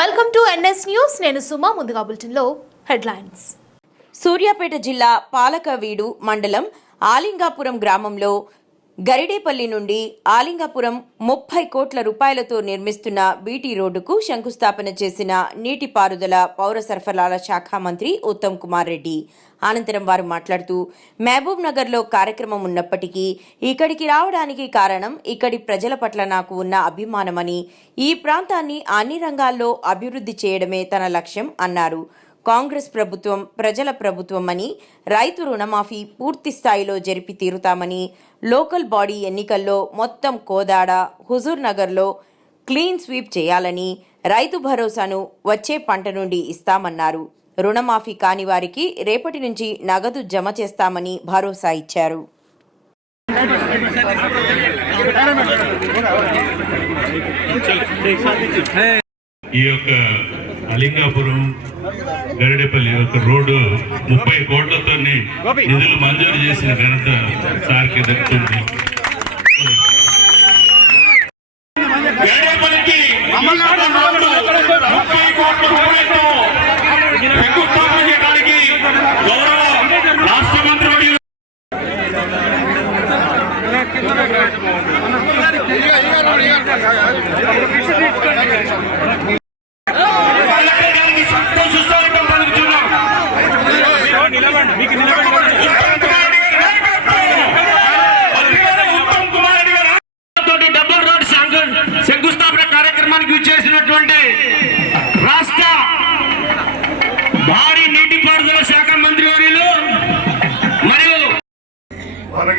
Welcome to NS news నేను సుమా ముందుగా బులెటిన్లో హెడ్లైన్స్. సూర్యాపేట జిల్లా పాలకవీడు మండలం ఆలింగాపురం గ్రామంలో గరిడేపల్లి నుండి ఆలింగపురం ముప్పై కోట్ల రూపాయలతో నిర్మిస్తున్న బీటీ రోడ్డుకు శంకుస్థాపన చేసిన నీటిపారుదల పౌర సరఫరాల శాఖ మంత్రి ఉత్తమ్ కుమార్ రెడ్డి. అనంతరం వారు మాట్లాడుతూ మహబూబ్ నగర్లో కార్యక్రమం ఉన్నప్పటికీ ఇక్కడికి రావడానికి కారణం ఇక్కడి ప్రజల పట్ల నాకు ఉన్న అభిమానమని ఈ ప్రాంతాన్ని అన్ని రంగాల్లో అభివృద్ధి చేయడమే తన లక్ష్యం అన్నారు. కాంగ్రెస్ ప్రభుత్వం ప్రజల ప్రభుత్వం అని రైతు రుణమాఫీ పూర్తి స్థాయిలో జరిపి తీరుతామని లోకల్ బాడీ ఎన్నికల్లో మొత్తం కోదాడ హుజూర్ నగర్లో క్లీన్ స్వీప్ చేయాలని రైతు భరోసాను వచ్చే పంట నుండి ఇస్తామన్నారు. రుణమాఫీ కాని వారికి రేపటి నుంచి నగదు జమ చేస్తామని భరోసా ఇచ్చారు. ఈ యొక్క అలింగాపురం గరిడేపల్లి యొక్క రోడ్డు ముప్పై కోట్లతో నిధులు మంజూరు చేసిన ఘనత సార్కి దక్కుతుంది.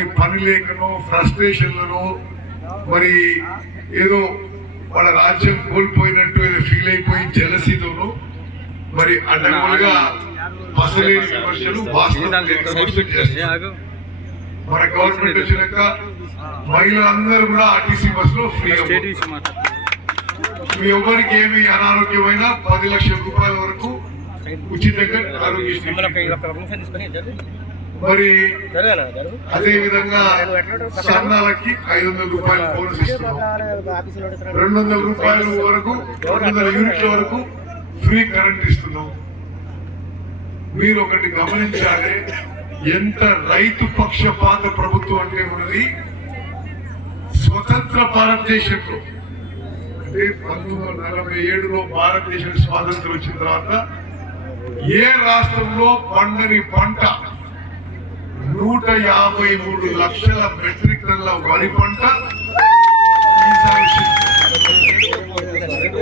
వాళ్ళకి పని లేకనో ఫ్రస్ట్రేషన్లను మరి ఏదో వాళ్ళ రాజ్యం కోల్పోయినట్టు ఏదో ఫీల్ అయిపోయి జలసీతోను మరి అడ్డగోలుగా పసలేని విమర్శలు. మన గవర్నమెంట్ వచ్చినాక మహిళలందరూ కూడా ఆర్టీసీ బస్సులో పోతున్నారు. మీ ఎవరికి ఏమి అనారోగ్యమైనా పది లక్షల రూపాయల వరకు ఉచితంగా ఆరోగ్యశ్రీ మరి అదే విధంగా సన్నాలకి ఐదు వందల రూపాయలు బోనస్ ఇస్తున్నాం. రెండు వందల రూపాయల వరకు రెండు వందల యూనిట్ల వరకు ఫ్రీ కరెంట్ ఇస్తున్నాం. మీరు ఒకటి గమనించాలి ఎంత రైతు పక్షపాత ప్రభుత్వం అంటే ఉన్నది స్వతంత్ర భారతదేశంలో అంటే పంతొమ్మిది వందల నలభై ఏడులో భారతదేశం స్వాతంత్రం వచ్చిన తర్వాత ఏ రాష్ట్రంలో పండని పంట నూట యాభై మూడు లక్షల మెట్రిక్ టన్ల వరి పంట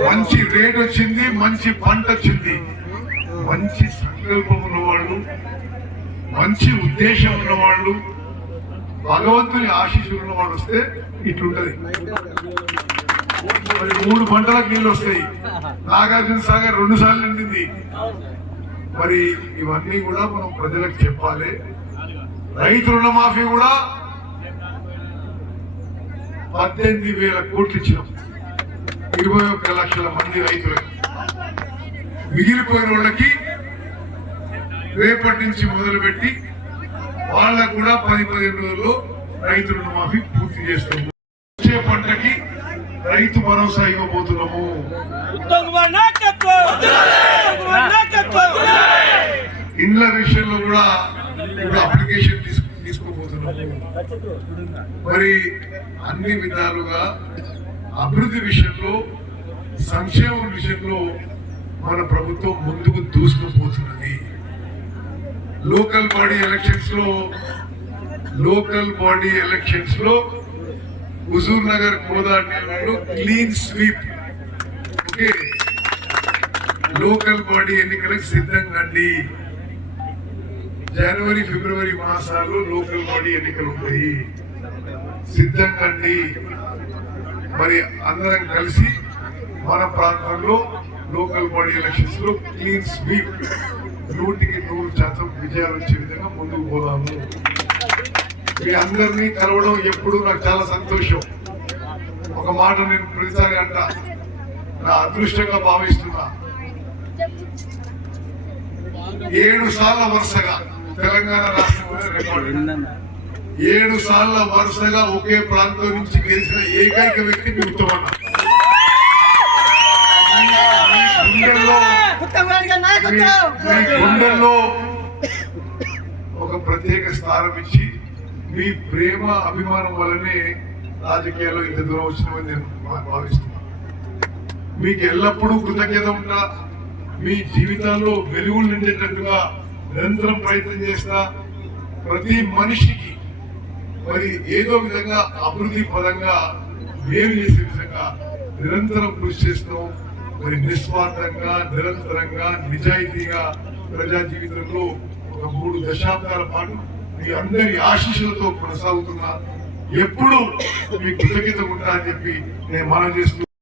మంచి రేట్ వచ్చింది మంచి పంట వచ్చింది. మంచి సంకల్పం ఉన్నవాళ్ళు మంచి ఉద్దేశం ఉన్నవాళ్ళు భగవంతుని ఆశీస్సులు ఉన్నవాళ్ళు వస్తే ఇట్లుంటది. మరి మూడు పంటలకు నీళ్ళు వస్తాయి. నాగార్జున సాగర్ రెండు సార్లు నిండింది. మరి ఇవన్నీ కూడా మనం ప్రజలకు చెప్పాలి. రైతు రుణమాఫీ కూడా పద్దెనిమిది వేల కోట్లు ఇచ్చినాం. ఇరవై ఒక్క లక్షల మంది రైతులకు. మిగిలిపోయిన వాళ్ళకి రేపటి నుంచి మొదలుపెట్టి వాళ్ళకు కూడా పది పదిహేను రోజుల్లో రైతు రుణమాఫీ పూర్తి చేస్తాము. వచ్చే పంటకి రైతు భరోసా ఇవ్వబోతున్నాము. ఇండ్ల విషయంలో కూడా ఇప్పుడు అప్లికేషన్ తీసుకోబోతున్నాం. మరి అన్ని విధాలుగా అభివృద్ధి విషయంలో సంక్షేమం విషయంలో మన ప్రభుత్వం ముందుకు దూసుకుపోతున్నది. లోకల్ బాడీ ఎలక్షన్స్లో లోకల్ బాడీ ఎలక్షన్స్లో Huzur Nagar కోదాడలో clean sweep. Okay? Local body ఎన్నికలకు సిద్ధంగా అండి. జనవరి ఫిబ్రవరి మాసాల్లో లోకల్ బాడీ ఎన్నికలు ఉంటాయి సిద్ధంగా మరి అందరం కలిసి మన ప్రాంతంలో లోకల్ బాడీ ఎలక్షన్స్లో క్లీన్ స్వీప్. నూటికి నూరు శాతం విజయాలు వచ్చే విధంగా ముందుకు పోదాము. మీ అందరినీ కలవడం ఎప్పుడు నాకు చాలా సంతోషం. ఒక మాట నేను ప్రతిసారి అంట. నా అదృష్టంగా భావిస్తున్నా. ఏడు సార్ల వరుసగా తెలంగాణ రాష్ట్రంలో రికార్డు ఏడు సార్ల వరుసగా ఒకే ప్రాంతం నుంచి గెలిచిన ఏకైక వ్యక్తి మీ ఉత్తమన్న. గుండెల్లో ఒక ప్రత్యేక స్థానం ఇచ్చి మీ ప్రేమ అభిమానం వల్లనే రాజకీయాల్లో ఇంత దూరం వచ్చినామని నేను భావిస్తున్నాను మీకు ఎల్లప్పుడూ కృతజ్ఞత ఉంటా. మీ జీవితాల్లో వెలుగులు నిండేటట్టుగా నిరంతరం ప్రయత్నం చేస్తా ప్రతి మనిషికి మరి ఏదో విధంగా అభివృద్ధి పరంగా మేలు చేసే విధంగా నిరంతరం కృషి చేస్తున్నాం. మరి నిస్వార్థంగా నిరంతరంగా నిజాయితీగా ప్రజా జీవితంలో ఒక మూడు దశాబ్దాల పాటు మీ అందరి ఆశీస్సులతో కొనసాగుతున్నా. ఎప్పుడు మీ కృతజ్ఞత ఉంటా అని చెప్పి నేను మనం చేస్తున్నాను